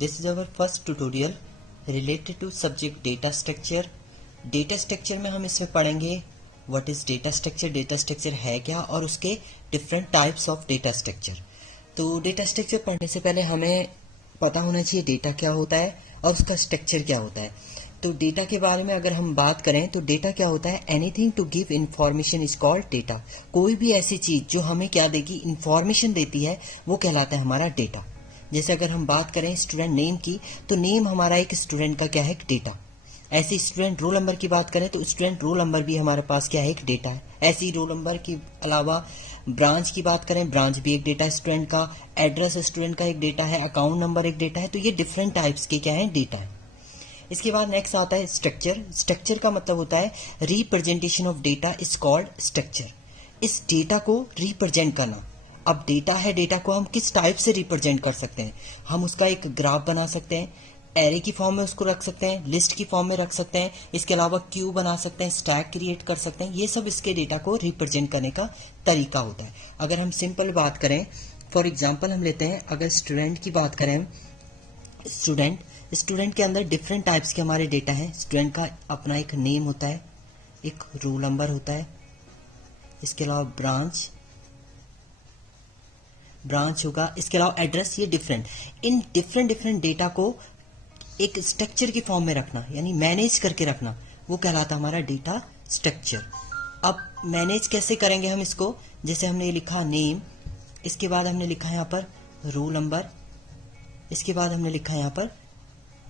This is our first tutorial related to subject data structure. Data structure में हम इसमें पढ़ेंगे what is data structure, data structure है क्या और उसके different types of data structure. तो data structure पढ़ने से पहले हमें पता होना चाहिए डेटा क्या होता है और उसका स्ट्रक्चर क्या होता है. तो डेटा के बारे में अगर हम बात करें तो डेटा क्या होता है, anything to give information is called data. कोई भी ऐसी चीज जो हमें क्या देगी, इंफॉर्मेशन देती है, वो कहलाता है हमारा डेटा. जैसे अगर हम बात करें स्टूडेंट नेम की, तो नेम हमारा एक स्टूडेंट का क्या है, डेटा. ऐसे स्टूडेंट रोल नंबर की बात करें तो स्टूडेंट रोल नंबर भी हमारे पास क्या है, एक डेटा है. ऐसी रोल नंबर के अलावा ब्रांच की बात करें, ब्रांच भी एक डेटा है स्टूडेंट का. एड्रेस स्टूडेंट का एक डेटा है, अकाउंट नंबर एक डेटा है. तो ये डिफरेंट टाइप्स के क्या है, डेटा है. इसके बाद नेक्स्ट आता है स्ट्रक्चर. स्ट्रक्चर का मतलब होता है representation of data is called structure. इस डेटा को रिप्रेजेंट करना. अब डेटा है, डेटा को हम किस टाइप से रिप्रेजेंट कर सकते हैं. हम उसका एक ग्राफ बना सकते हैं, एरे की फॉर्म में उसको रख सकते हैं, लिस्ट की फॉर्म में रख सकते हैं. इसके अलावा क्यू बना सकते हैं, स्टैक क्रिएट कर सकते हैं. ये सब इसके डेटा को रिप्रेजेंट करने का तरीका होता है. अगर हम सिंपल बात करें, फॉर एग्जाम्पल हम लेते हैं, अगर स्टूडेंट की बात करें, स्टूडेंट के अंदर डिफरेंट टाइप्स के हमारे डेटा हैं. स्टूडेंट का अपना एक नेम होता है, एक रोल नंबर होता है, इसके अलावा ब्रांच होगा, इसके अलावा एड्रेस. ये इन डिफरेंट डेटा को एक स्ट्रक्चर की फॉर्म में रखना, यानी मैनेज करके रखना, वो कहलाता हमारा डेटा स्ट्रक्चर. अब मैनेज कैसे करेंगे हम इसको, जैसे हमने लिखा नेम, इसके बाद हमने लिखा यहाँ पर रोल नंबर, इसके बाद हमने लिखा यहाँ पर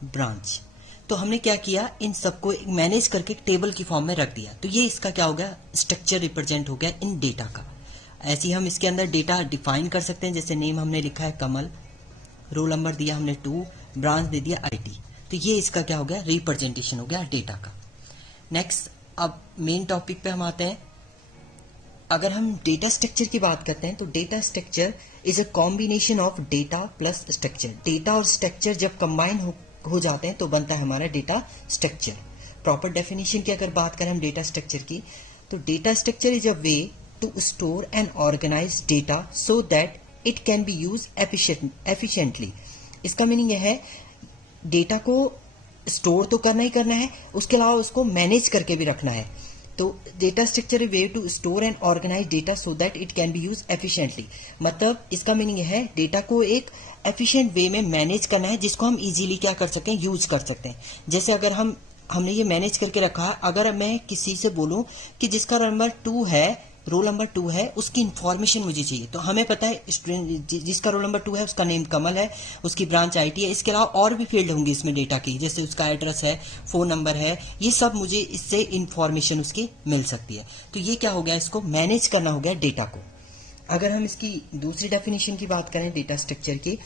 ब्रांच. तो हमने क्या किया, इन सबको मैनेज करके टेबल की फॉर्म में रख दिया. तो ये इसका क्या हो गया, स्ट्रक्चर रिप्रेजेंट हो गया इन डेटा का. ऐसे ही हम इसके अंदर डेटा डिफाइन कर सकते हैं. जैसे नेम हमने लिखा है कमल, रोल नंबर दिया हमने 2, ब्रांच दे दिया IT. तो ये इसका क्या हो गया, रिप्रेजेंटेशन हो गया डेटा का. नेक्स्ट, अब मेन टॉपिक पे हम आते हैं. अगर हम डेटा स्ट्रक्चर की बात करते हैं तो data structure is a combination of data plus structure. Data और स्ट्रक्चर जब कंबाइन हो जाते हैं तो बनता है हमारा डेटा स्ट्रक्चर. प्रॉपर डेफिनेशन की अगर बात करें हम डेटा स्ट्रक्चर की, तो data structure is a way to store and organize data so that it can be used efficiently. इसका मीनिंग यह है, डेटा को स्टोर तो करना ही करना है, उसके अलावा उसको मैनेज करके भी रखना है. तो data structure way to store and organise data so that it can be use efficiently. मतलब इसका मीनिंग है डेटा को एक एफिशिएंट वे में मैनेज करना है, जिसको हम इजीली क्या कर सकते हैं, यूज कर सकते हैं. जैसे अगर हमने ये मैनेज करके रखा है, अगर मैं किसी से बोलूं कि जिसका नंबर 2 है, रोल नंबर 2 है, उसकी इंफॉर्मेशन मुझे चाहिए, तो हमें पता है स्टूडेंट जिसका रोल नंबर 2 है उसका नेम कमल है, उसकी ब्रांच IT है. इसके अलावा और भी फील्ड होंगे इसमें डेटा की, जैसे उसका एड्रेस है, फोन नंबर है. ये सब मुझे इससे इंफॉर्मेशन उसकी मिल सकती है. तो ये क्या हो गया, इसको मैनेज करना हो गया डेटा को. अगर हम इसकी दूसरी डेफिनेशन की बात करें डेटा स्ट्रक्चर की,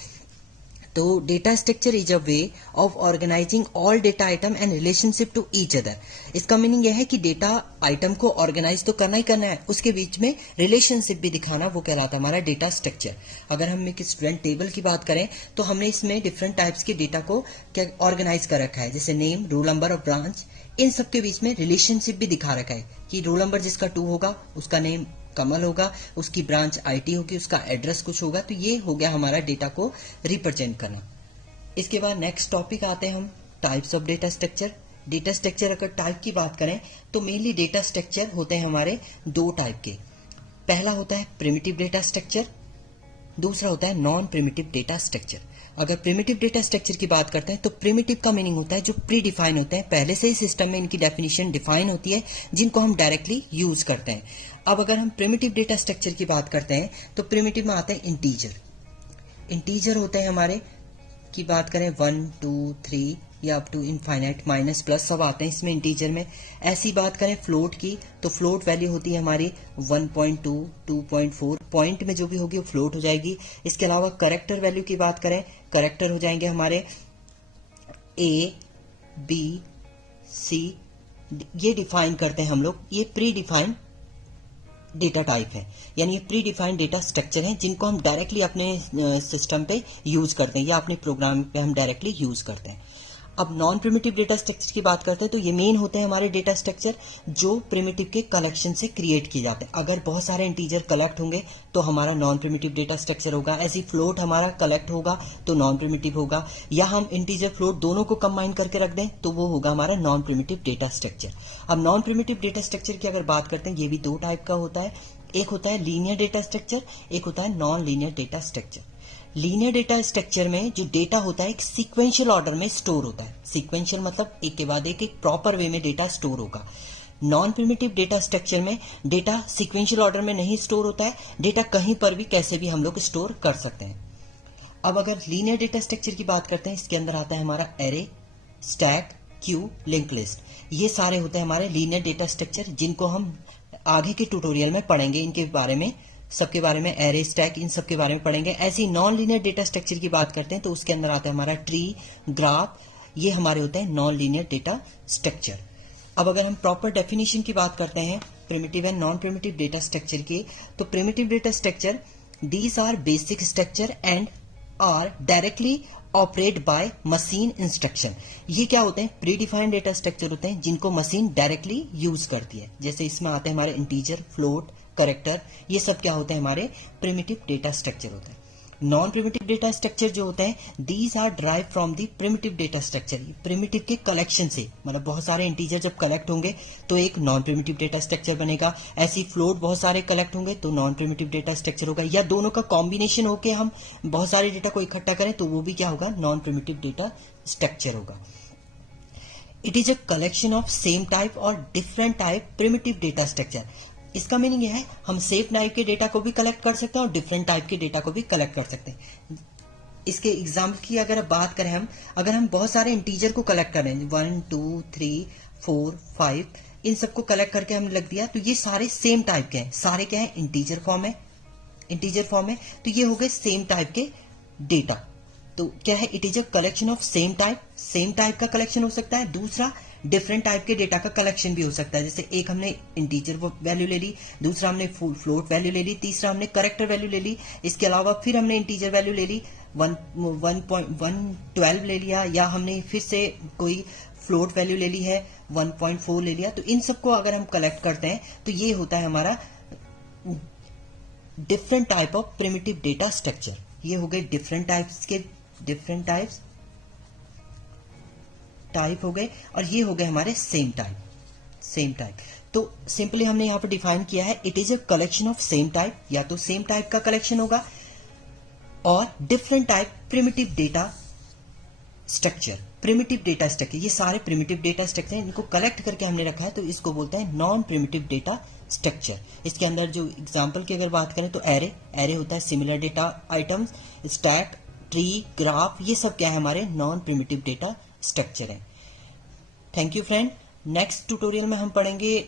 तो data structure is a way of organising all data item and relationship to each other. इसका मीनिंग यह है कि डेटा आइटम को ऑर्गेनाइज तो करना ही करना है, उसके बीच में रिलेशनशिप भी दिखाना, वो कहलाता है हमारा डेटा स्ट्रक्चर. अगर हम एक स्टूडेंट टेबल की बात करें तो हमने इसमें डिफरेंट टाइप्स के डेटा को क्या ऑर्गेनाइज कर रखा है, जैसे नेम, रोल नंबर और ब्रांच. इन सबके बीच में रिलेशनशिप भी दिखा रखा है कि रोल नंबर जिसका 2 होगा उसका नेम कमल होगा, उसकी ब्रांच IT होगी, उसका एड्रेस कुछ होगा. तो ये हो गया हमारा डेटा को रिप्रेजेंट करना. इसके बाद नेक्स्ट टॉपिक आते हैं हम types of data structure. Data structure अगर टाइप की बात करें तो मेनली डेटा स्ट्रक्चर होते हैं हमारे 2 टाइप के. पहला होता है प्रिमिटिव डेटा स्ट्रक्चर, दूसरा होता है नॉन प्रिमिटिव डेटा स्ट्रक्चर. अगर प्रिमिटिव डेटा स्ट्रक्चर की बात करते हैं तो प्रिमिटिव का मीनिंग होता है जो प्री डिफाइन होते हैं, पहले से ही सिस्टम में इनकी डेफिनेशन डिफाइन होती है, जिनको हम डायरेक्टली यूज करते हैं. अब अगर हम प्रिमिटिव डेटा स्ट्रक्चर की बात करते हैं तो प्रिमिटिव में आते हैं इंटीजर होते हैं हमारे, की बात करें 1, 2, 3 या up to infinite, minus plus सब आते हैं इसमें इंटीजर में. ऐसी बात करें फ्लोट की तो फ्लोट वैल्यू होती है हमारी 1.2, 2.4, पॉइंट में जो भी होगी वो फ्लोट हो जाएगी. इसके अलावा करेक्टर वैल्यू की बात करें, करेक्टर हो जाएंगे हमारे A, B, C. ये डिफाइन करते हैं हम लोग. ये प्री डिफाइंड डेटा टाइप है, यानी ये प्री डिफाइंड डेटा स्ट्रक्चर हैं, जिनको हम डायरेक्टली अपने सिस्टम पे यूज करते हैं या अपने प्रोग्राम पे हम डायरेक्टली यूज करते हैं. अब नॉन प्रिमिटिव डेटा स्ट्रक्चर की बात करते हैं तो ये मेन होते हैं हमारे डेटा स्ट्रक्चर जो प्रिमिटिव के कलेक्शन से क्रिएट किए जाते हैं। अगर बहुत सारे इंटीजर कलेक्ट होंगे तो हमारा नॉन प्रिमिटिव डेटा स्ट्रक्चर होगा। ऐसी फ्लोट हमारा कलेक्ट होगा तो नॉन प्रिमिटिव होगा, या हम इंटीजर फ्लोट दोनों को कंबाइन करके रख दें तो वो होगा हमारा नॉन प्रिमिटिव डेटा स्ट्रक्चर। अब नॉन प्रिमिटिव डेटा स्ट्रक्चर की अगर बात करते हैं, ये भी दो टाइप का होता है। एक होता है लीनियर डेटा स्ट्रक्चर, एक होता है non linear data structure. Linear data structure में जो डेटा होता है एक सीक्वेंशियल ऑर्डर में स्टोर होता है। सीक्वेंशियल मतलब एक के बाद एक प्रॉपर वे में डेटा स्टोर होगा। नॉन प्रिमिटिव डेटा स्ट्रक्चर में डेटा सीक्वेंशियल ऑर्डर में नहीं स्टोर होता है, डेटा कहीं पर भी कैसे भी हम लोग स्टोर कर सकते हैं। अब अगर लीनियर डेटा स्ट्रक्चर की बात करते हैं, इसके अंदर आता है हमारा array, stack, Q, link list. ये सारे होते हैं हमारे लीनियर डेटा स्ट्रक्चर, जिनको हम आगे के ट्यूटोरियल में पढ़ेंगे। इनके बारे में सबके बारे में, एरे, स्टैक, इन सबके बारे में पढ़ेंगे। ऐसी नॉन लीनियर डेटा स्ट्रक्चर की बात करते हैं तो उसके अंदर आता है हमारा ट्री, ग्राफ, ये हमारे होते हैं नॉन लीनियर डेटा स्ट्रक्चर। अब अगर हम प्रॉपर डेफिनेशन की बात करते हैं primitive and non primitive data structure की, तो primitive data structure these are basic structure and are directly operate by machine instruction. ये क्या होते हैं? प्री डिफाइंड डेटा स्ट्रक्चर होते हैं जिनको मशीन डायरेक्टली यूज करती है। जैसे इसमें आते हैं हमारे इंटीजर, फ्लोट, कैरेक्टर, ये सब क्या होते हैं? हमारे प्रिमिटिव डेटा स्ट्रक्चर होते हैं। नॉन प्रिमिटिव डेटा स्ट्रक्चर जो होते हैं, these are drive from the primitive data structure. Primitive के कलेक्शन से, मतलब बहुत सारे इंटीजर जब कलेक्ट होंगे तो एक नॉन प्रिमिटिव डेटा स्ट्रक्चर बनेगा। ऐसी फ्लोट बहुत सारे कलेक्ट होंगे तो नॉन प्रिमिटिव डेटा स्ट्रक्चर होगा, या दोनों का कॉम्बिनेशन होकर हम बहुत सारे डेटा को इकट्ठा करें तो वो भी क्या होगा? नॉन प्रिमिटिव डेटा स्ट्रक्चर होगा। It is a collection of same type और different type primitive data structure. इसका मीनिंग यह है हम सेम टाइप के डेटा को भी कलेक्ट कर सकते हैं और डिफरेंट टाइप के डेटा को भी कलेक्ट कर सकते हैं। इसके एग्जाम्पल की अगर बात करें हम, अगर हम बहुत सारे इंटीजर को कलेक्ट करें, 1 2 3 4 5, इन सबको कलेक्ट करके हम लिख दिया तो ये सारे सेम टाइप के हैं। सारे क्या है? इंटीजर फॉर्म है, इंटीजर फॉर्म है, तो ये हो गए सेम टाइप के डेटा। तो क्या है? It is a collection of same type. Same type का कलेक्शन हो सकता है। दूसरा, डिफरेंट टाइप के डेटा का कलेक्शन भी हो सकता है। जैसे एक हमने इंटीजर वैल्यू ले ली, दूसरा हमने फ्लोट वैल्यू ले ली, तीसरा हमने करेक्टर वैल्यू ले ली, इसके अलावा फिर हमने इंटीजर वैल्यू ले ली, 1.12 ले लिया, या हमने फिर से कोई फ्लोट वैल्यू ले ली है 1.4 ले लिया। तो इन सबको अगर हम कलेक्ट करते हैं तो ये होता है हमारा different type of primitive data structure. ये हो गए डिफरेंट टाइप्स के, डिफरेंट टाइप हो गए, और ये हो गए हमारे सेम टाइप, सेम टाइप। तो सिंपली हमने यहां पर डिफाइन किया है, it is a collection of same type, या तो सेम टाइप का कलेक्शन होगा, और different type primitive data structure. Primitive data structure, ये सारे प्रिमिटिव डेटा स्ट्रक्चर हैं, इनको कलेक्ट करके हमने रखा है तो इसको बोलते हैं नॉन प्रिमिटिव डेटा स्ट्रक्चर। इसके अंदर जो एग्जांपल की अगर बात करें तो एरे होता है similar data items, stack, tree, graph, ये सब क्या है? हमारे नॉन प्रिमिटिव डेटा स्ट्रक्चर है। Thank you friend. Next tutorial में हम पढ़ेंगे